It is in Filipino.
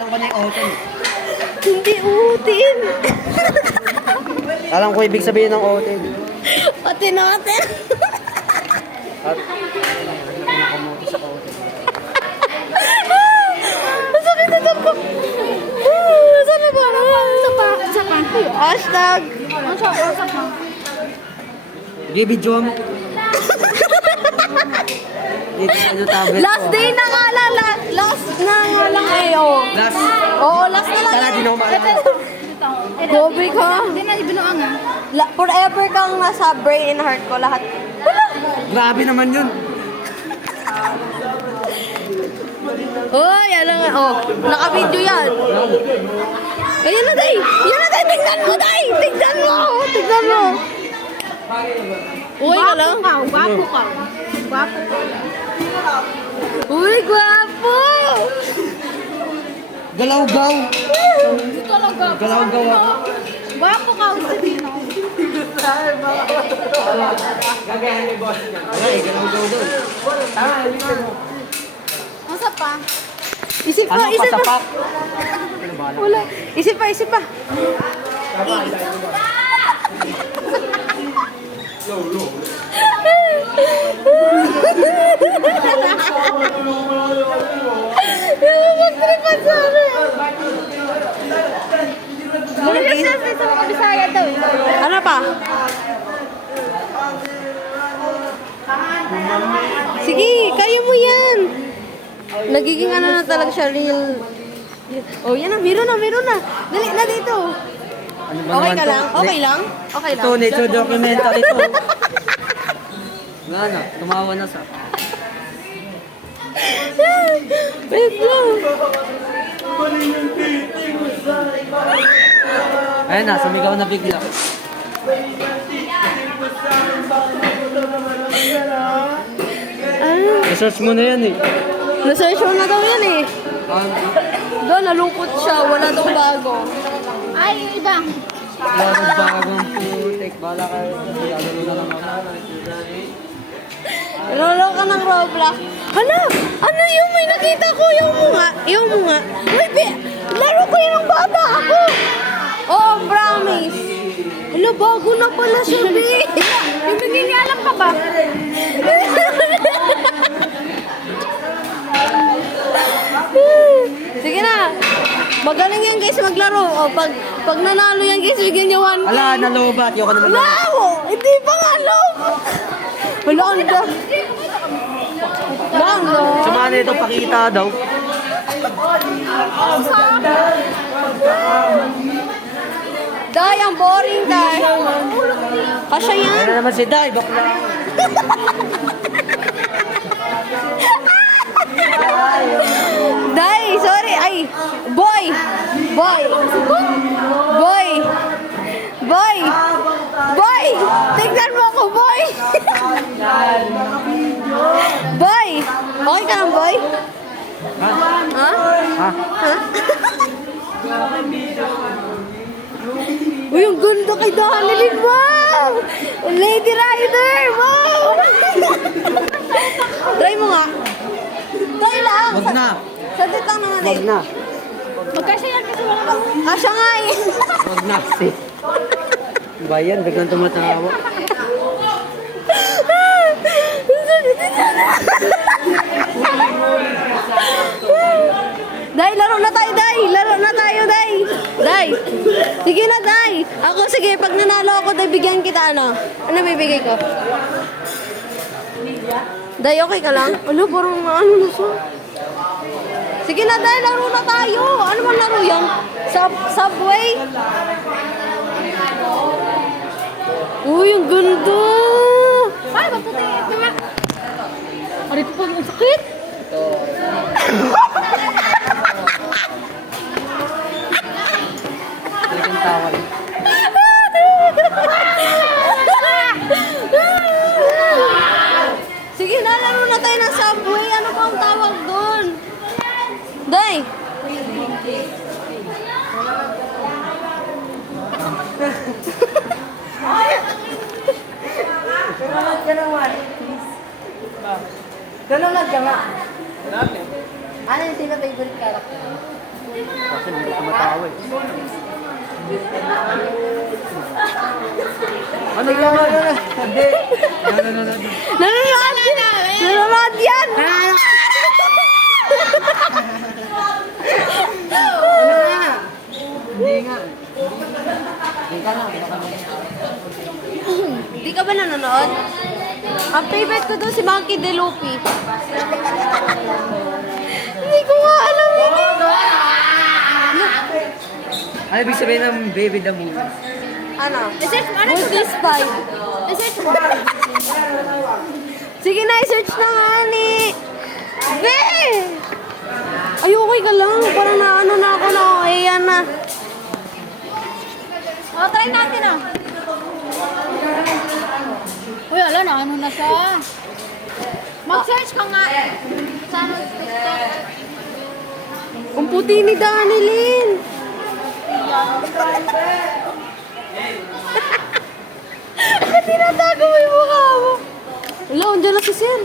Alam ko na yung otin. Hindi utin. Alam ko ibig sabihin ng otin. Pati natin. At nakamuti sa otin. Masakit na dyan ko. Saan na ba? Sa pa. Hashtag. Sa pa. Video mo. Ano tablet Last ko? day na nga lang. Last na nga lang eh. Oh. Last. Oo, last na lang. Sana di na ako maalala. Gobi ka. Hindi na ibinuang ah. Forever kang nasa brain and heart ko lahat. Wala. Grabe naman yun. Uy, alam nga. Oh, naka-video yan. Ayan na, Day. Yan na, Day. Tignan mo, Day. Tignan mo. Tignan mo. Uy, ka lang. Gwapo ka. Gwapo ka. Uy, gwapo. Galaw-gaw. Hindi talaga. Galaw-gaw ako. Gwapo ka. Sabihin mo. Gagahan ni boss niya. Wala eh, galaw-gaw doon. Masa pa? Isip pa, Ano, isip pa. pasapak? Wala. Isip pa, isip pa. Magtripan sa akin. Siyempre sa mga Bisaya daw eh. Ano pa? Sige, kaya mo yan. Nagiging ano na talaga siya, real. Oh, yan na, meron na. Dali na dito. Ano ba Okay naman ka to? lang? Okay lang? Okay lang. Ito, nature documentary to. Nga na, tumawa na sa. Wait lang. Ayun na, sumigaw na bigla. Ano? I-search mo na yan eh. Nasa show na daw yan eh. Doon, nalungkot siya. Wala daw bago. Ay, yung iba. Laro bagong putik. Bala kayo. Lalo na lang ako. Lolo ka ng Roblox. Hala! Ano yung may nakita ko? Yung mga. Wait, laro ko yung bata ako. Oh, promise. Hala, bago na pala siya, B. Yung nangingialam ka ba? Sige na. Magaling yan guys maglaro. O, pag nanalo yan guys, bigyan niyo 1K. Ala, nalobat. Yung ka naman. Wala! Hindi pa nga loob! Wala ang da. Lang, no? Sumana ito, pakita daw. Day, ang boring, Day. Kasya yan. Ano naman si Dai, bakla. Day, sorry. Ay, boy. Boy. Boy. Boy. Boy. Tignan mo ako, boy. Boy. Okay ka lang, boy? Ha? Ha? Ha? Ha? Uy, ang ganda kay Danielin. Wow! Lady Rider. Wow! Try mo nga. Try lang. Wag na. Sadit lang naman Wag eh. na. Magkasya yan kasi wala ka. Kasya nga eh. Wag na. Bayan, biglang tumatawa. Day, laro na tayo, Day. Laro na tayo, Day. Day. Sige na, Day. Ako, sige, pag nanalo ako, Day, bigyan kita, ano? Ano bibigay ko? Day, okay ka lang? Ano, parang ano na siya? Sige na, Day, laro na tayo. Ano man laro yan? Subway? Uy, ang ganda. Ay, magputi. Nga. Aray ko pa, ang sakit. Talagang tawa rin. Sige na, laro na tayo ng Subway. Ano bang tawag doon? Day! Ganun lang ka nga. Ano yung sino favorite character? hindi ko tumatawa eh. Ano yung mga hindi. No. Nanonood yan! Nanonood yan! Hindi nga. Hindi ka na. Di ka ba nanonood? Ang favorite ko doon si Monkey D. Luffy. Hindi ko nga alam yun eh. Ano ibig sabihin ng Baby the Movie? Ano? I-search mo, ano Multi Spy. I-search mo. Sige na, i-search na nga ni. Be! Ay, okay ka lang. Parang naano na ako na okay yan na. O, try natin ah. Uy, ala na, ano na siya? Mag-search ka nga. Sa TikTok. Ang puti ni Danilyn. Ba't tinatago mo yung mukha mo? Wala, andyan na si Sir.